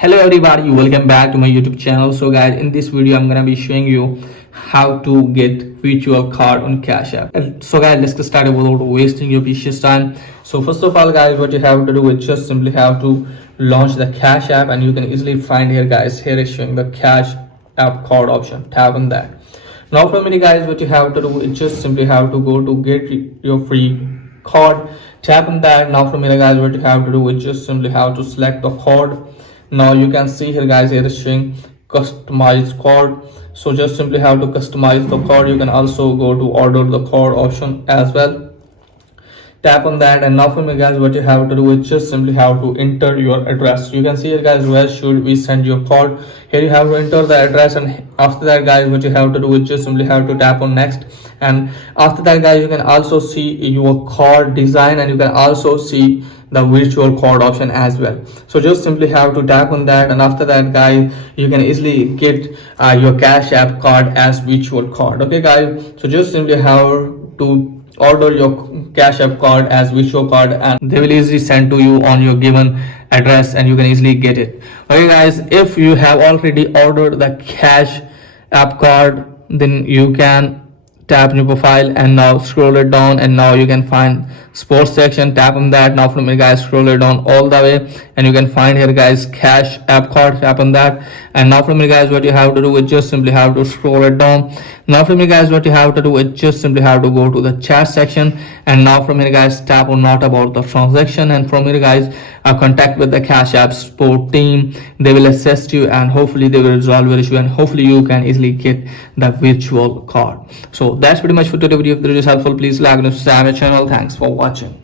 Hello everybody, welcome back to my YouTube channel. So guys, in this video I'm gonna be showing you how to get virtual card on Cash App. So guys, let's get started without wasting your precious time. So first of all guys, what you have to do is just simply have to launch the Cash App, and you can easily find here guys, here is showing the Cash App card option. Tap on that. Now from here guys, what you have to do is just simply have to go to get your free card. Tap on that. Now from here guys, what you have to do is just simply have to select the card. Now you can see here guys, here is showing customize card. So just simply have to customize the card. You can also go to order the card option as well. Tap on that, and now from here guys, what you have to do is just simply have to enter your address. You can see here guys, where should we send your card. Here you have to enter the address, and after that guys, what you have to do is just simply have to tap on next. And after that guys, you can also see your card design, and you can also see the virtual card option as well. So just simply have to tap on that, and after that guys, you can easily get your Cash App card as virtual card. Okay guys, so just simply have to order your Cash App card as virtual card, and they will easily send to you on your given address, and you can easily get it. Okay guys, if you have already ordered the Cash App card, then you can tap new profile and now scroll it down, and now you can find sports section. Tap on that. Now from here guys, scroll it down all the way, and you can find here guys Cash App card. Tap on that, and now from here guys, what you have to do is just simply have to scroll it down. Now from here guys, what you have to do is just simply have to go to the chat section, and now from here guys, tap on not about the transaction, and from here guys, contact with the Cash App support team. They will assist you, and hopefully they will resolve your issue, and hopefully you can easily get the virtual card. So that's pretty much for today's video. If the video is helpful, please like and subscribe my channel. Thanks for watching.